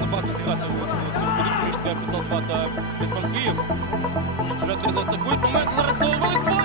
набагато зіграти в цьому полі Київська футзал 2 та Відпан Київ. Льот зараз такий момент, зараз виставка.